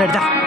फटाफट जा।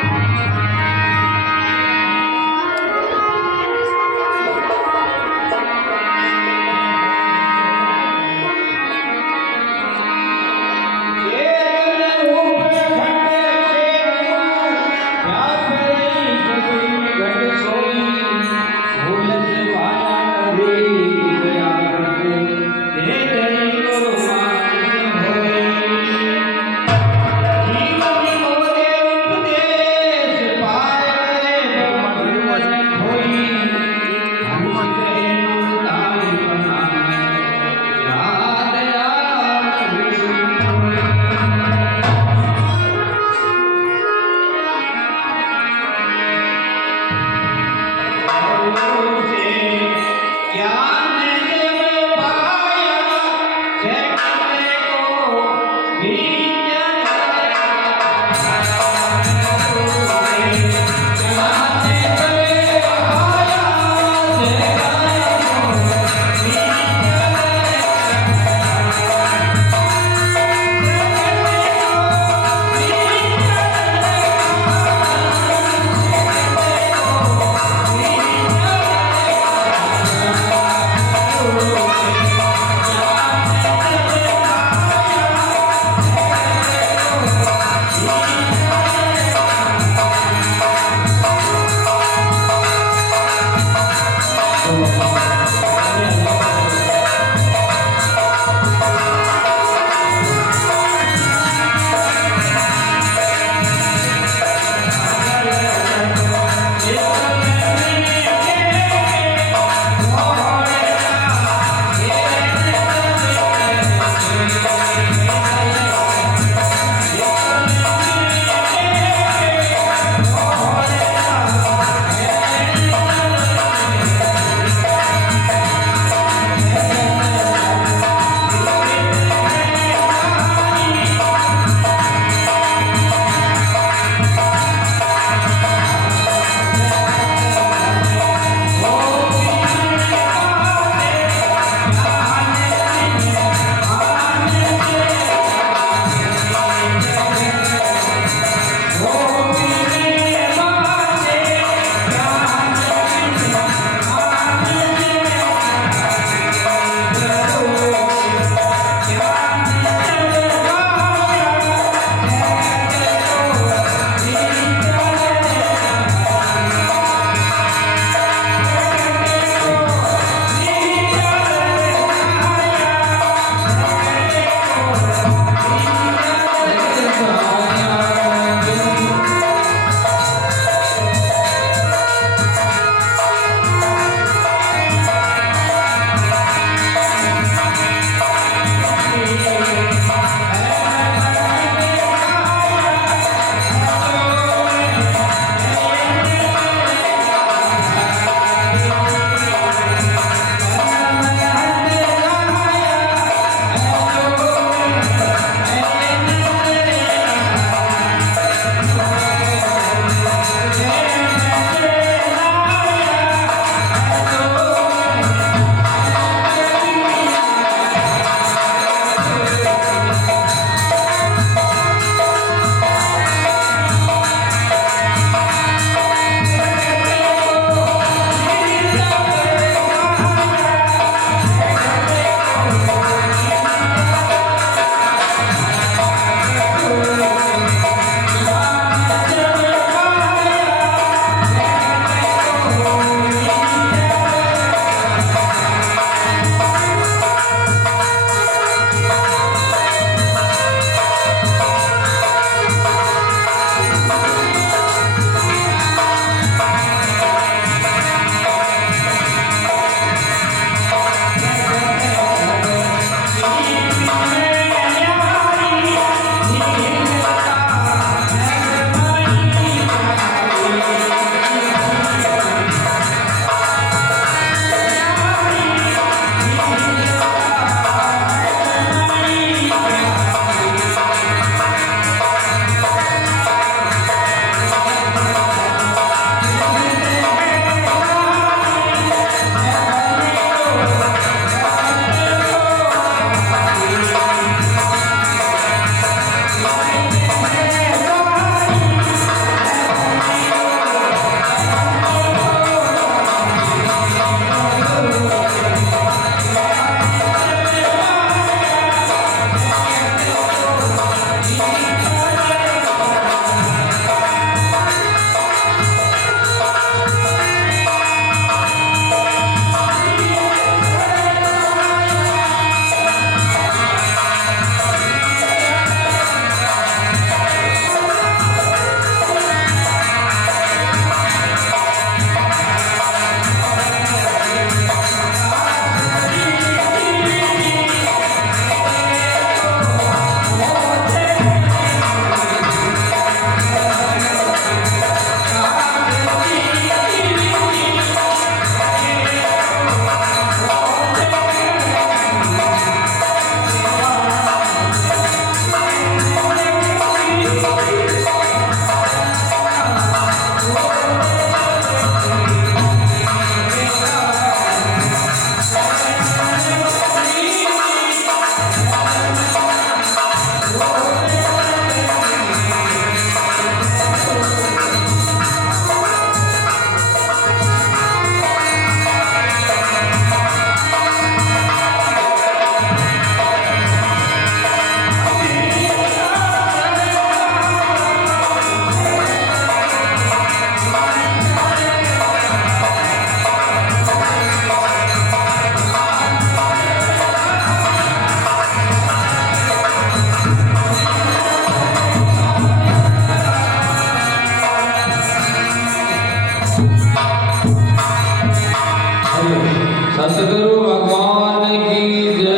सतगुरु भगवान की जय।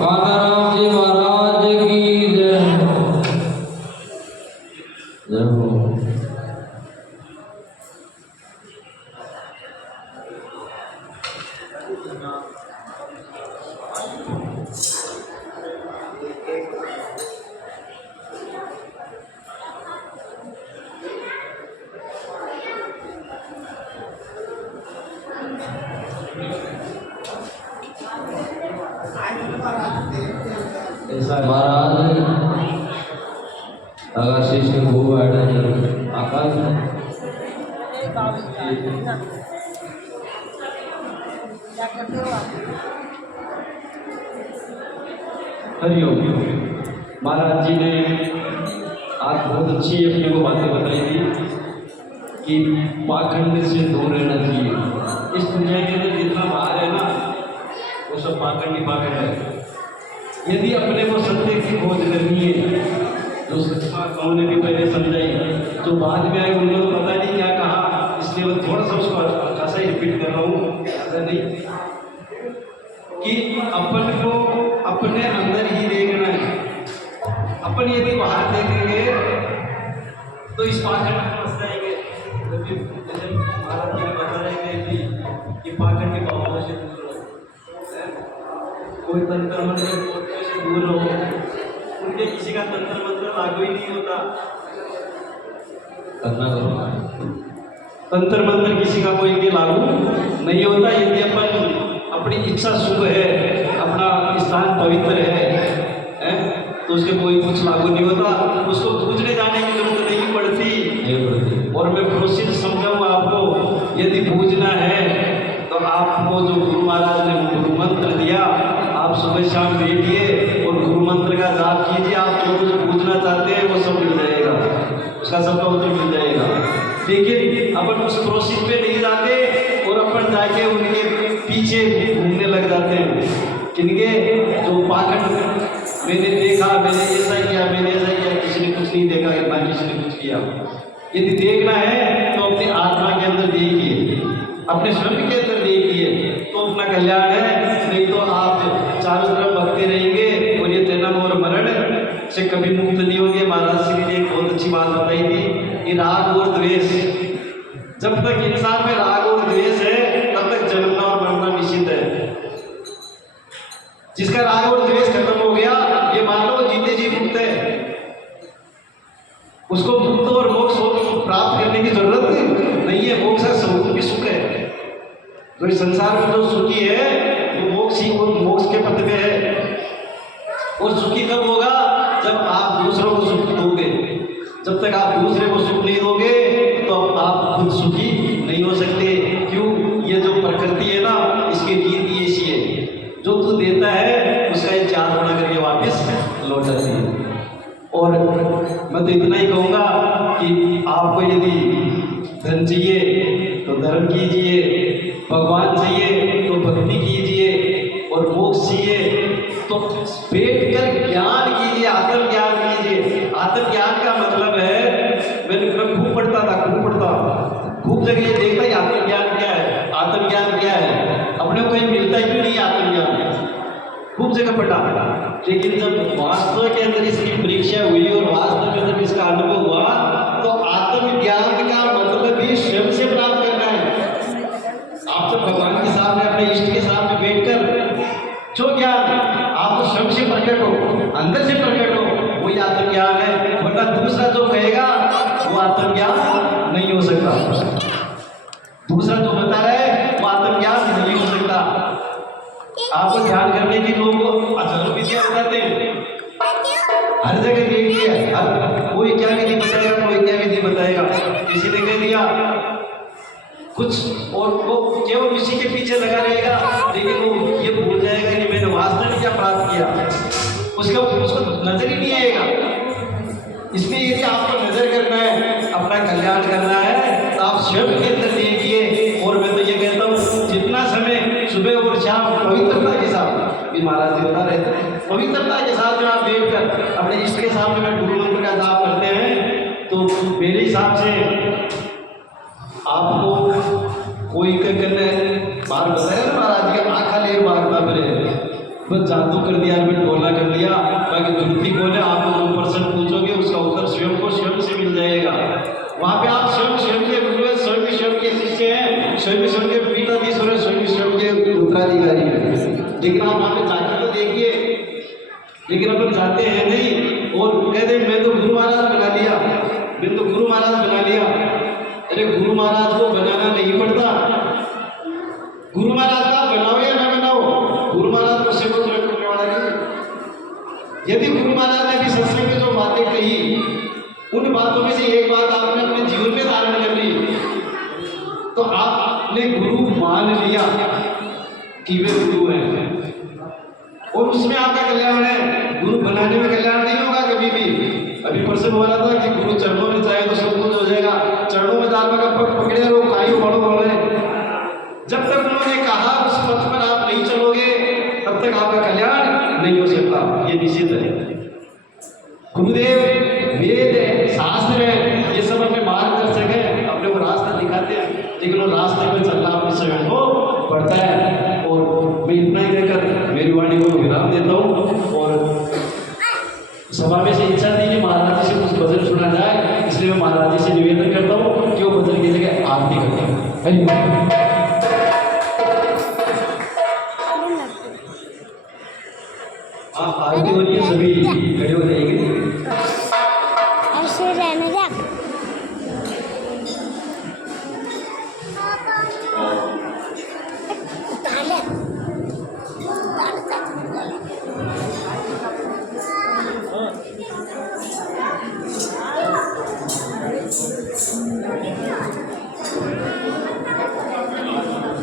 कान्हाराम जी महाराज की जय। जय हो। महाराज आशीष सिंह वो आकाश हरिओम। महाराज जी ने आज बहुत अच्छी अपने को बातें बताई थी कि पाखंड से दूर रहना चाहिए। इस दुनिया के अंदर जितना बाहर है ना वो सब पाखंड ही पाखंड है। यदि अपने को सत्य की खोज करनी है तो उन्होंने भी पहले समझाई, तो बाद में आए उनको तो पता नहीं क्या कहा, इसलिए मैं थोड़ा सा उसको खासा ही रिपीट कर रहा हूँ। ऐसा नहीं कि अपन को अपने अंदर ही देखना है। अपन यदि बाहर देखेंगे तो इस पाखंड में फंस जाएंगे। महाराज जी बता रहे थे कि पाखंड के बाबा से दूर रहो, कोई तंत्र मंत्र से दूर रहो। उनके किसी का तंत्र मंत्र लागू ही नहीं होता। तंत्र मंत्र किसी का कोई भी लागू नहीं होता। यदि अपन अपनी इच्छा शुभ है, अपना स्थान पवित्र है तो उसके कोई कुछ लागू नहीं होता। उसको पूजने जाने की जरूरत नहीं पड़ती। और मैं प्रोसीड समझाऊँ आपको, यदि पूजना है तो आपको जो गुरु महाराज ने गुरु मंत्र दिया आप सुबह शाम बैठिए और गुरु मंत्र का जाप कीजिए। आप जो कुछ पूजना चाहते हैं वो सब मिल जाएगा, उसका सबका उत्तर मिल जाएगा। लेकिन अपन उस प्रोसेस पे नहीं जाते और अपन जाके उनके पीछे घूमने लग जाते हैं। किनके जो पाखंड मैंने देखा, मैंने ऐसा किया, मैंने ऐसा किया, किसी ने कुछ नहीं देखा, ना किसी ने कुछ किया। यदि देखना है तो अपनी आत्मा के अंदर देखिए, अपने स्वयं के अंदर देखिए तो अपना कल्याण है। नहीं तो आप चारों तरफ भगते रहेंगे और ये जन्म और मरण से कभी मुक्त नहीं होंगे। महाराज श्री ने एक बहुत अच्छी बात बताई थी कि राग और द्वेष, जब तक इंसान में राग और द्वेष है तब तक जन्मना और मरना निश्चित है। जिसका राग और द्वेष खत्म हो गया, ये मान लो जीते जी मुक्त है, उसको मुक्त और मोक्ष प्राप्त करने की जरूरत नहीं है। मोक्ष का स्वरूप भी सुख है। तो इस संसार में जो सुखी है वो मोक्ष ही और मोक्ष के पद में है। और सुखी कब होगा? जब आप दूसरों को सुख दोगे। जब तक आप दूसरे को सुख नहीं दोगे तो आप खुद सुखी नहीं हो सकते। क्यों? ये जो प्रकृति है ना, इसकी रीति ऐसी है, जो तू देता है उसका ये 4 गुना करके वापस लौटाती है। और मैं तो इतना ही कहूँगा कि आपको यदि धन चाहिए तो धर्म कीजिए, भगवान चाहिए तो भक्ति कीजिए, और मोक्ष चाहिए तो बैठकर ज्ञान कीजिए, आत्मज्ञान कीजिए। आत्मज्ञान का मतलब है, मैं खूब पढ़ता था, खूब जगह ये देखता ही आत्मज्ञान क्या है, आत्मज्ञान क्या है, अपने को कहीं मिलता क्यों नहीं आत्मज्ञान, खूब जगह पढ़ा। लेकिन जब वास्तव के अंदर इसकी परीक्षा हुई और वास्तव में जब इसका अनुभव हुआ तो आत्मज्ञान का मतलब भी स्वयं से प्राप्त करना है। आप जब भगवान के सामने, अपने इष्ट के सामने बैठकर जो ज्ञान आपको स्वयं से प्रकट हो, अंदर से प्रकट हो, वही आत्मज्ञान है। वरना दूसरा जो कहेगा वो आत्मज्ञान नहीं हो सकता। दूसरा जो बता रहा है वो आत्मज्ञान नहीं हो सकता। आपको ध्यान करने की लोग हजारों विधियां बताते हैं, हर जगह देखिए, कोई क्या विधि बताएगा, कोई क्या विधि बताएगा। किसी ने कह दिया कुछ और वो केवल उसी के पीछे लगा रहेगा, लेकिन वो ये भूल जाएगा कि मैंने वास्तव में क्या प्राप्त किया, उसको नजर ही नहीं आएगा। इसलिए यदि आपको नजर करना है, अपना कल्याण करना है, तो आप स्वयं के अंदर देखिए। और मैं तो ये कहता हूँ, जितना समय सुबह और शाम पवित्रता के साथ, महाराज देवता रहते हैं, पवित्रता के साथ में आप बैठकर अपने इष्ट के सामने में गुरु मंत्र का जाप करते हैं, तो मेरे हिसाब से आपको कोई करना बार बताया ना महाराज की आँखा ले बार बाबरे बस जादू कर दिया, मैंने बोला कर दिया। बाकी धुरती बोले आप 2% पूछोगे उसका उत्तर स्वयं को स्वयं से मिल जाएगा। वहाँ पे आप स्वयं के गुरु है, स्वयं के शिष्य हैं, स्वयं के पीठाधीश्वर है, स्वयं के उत्तराधिकारी है। लेकिन आप वहाँ पे जाके तो देखिए, लेकिन अपन जाते हैं नहीं और कहते मैं तो गुरु महाराज बना लिया, मैं तो गुरु महाराज बना लिया। अरे गुरु महाराज को बनाना नहीं पड़ता। गुरु महाराज का बनाओ या ना बनाओ, गुरु महाराज को सेवा करने वाला नहीं। यदि गुरु महाराज ने भी सत्संग में जो बातें कही, उन बातों में से एक बात आपने अपने जीवन में धारण कर ली, तो आपने गुरु मान लिया कि वे गुरु हैं और उसमें आपका कल्याण है। गुरु बनाने में कल्याण नहीं होगा कभी भी। अभी प्रश्न हो रहा था कि गुरु चरणों में जाए तो सब कुछ हो जाएगा। चरणों में जाकर का पग पकड़े रहो, कायु बड़ो बोले। जब तक उन्होंने कहा उस पथ पर आप नहीं चलोगे तब तक आपका कल्याण नहीं हो सकता, ये निश्चित है। गुरुदेव वेद है, शास्त्र है, ये सब अपने मार्गदर्शक है, अपने को रास्ता दिखाते हैं, लेकिन वो रास्ते पर चलना अपने स्वयं को पड़ता है। और मैं इतना ही कहकर मेरी वाणी को विराम देता हूँ। और सभा में से इच्छा थी कि महाराज जी से कुछ भजन सुना जाए, इसलिए मैं महाराज जी से निवेदन करता हूँ कि वो भजन की जगह आरती करते हैं। आरती हो रही है, सभी खड़े हो जाएंगे। ऐसे रहने जा।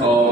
और